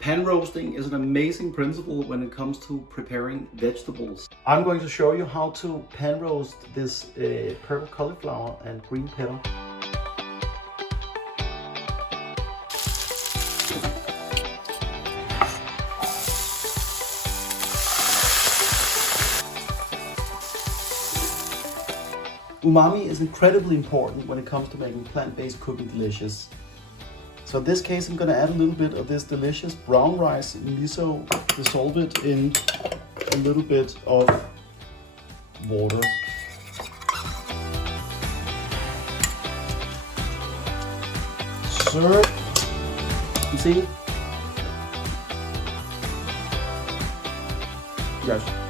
Pan roasting is an amazing principle when it comes to preparing vegetables. I'm going to show you how to pan roast this purple cauliflower and green pepper. Umami is incredibly important when it comes to making plant-based cooking delicious. So in this case, I'm going to add a little bit of this delicious brown rice miso, dissolve it in a little bit of water. Stir. You see? Yes.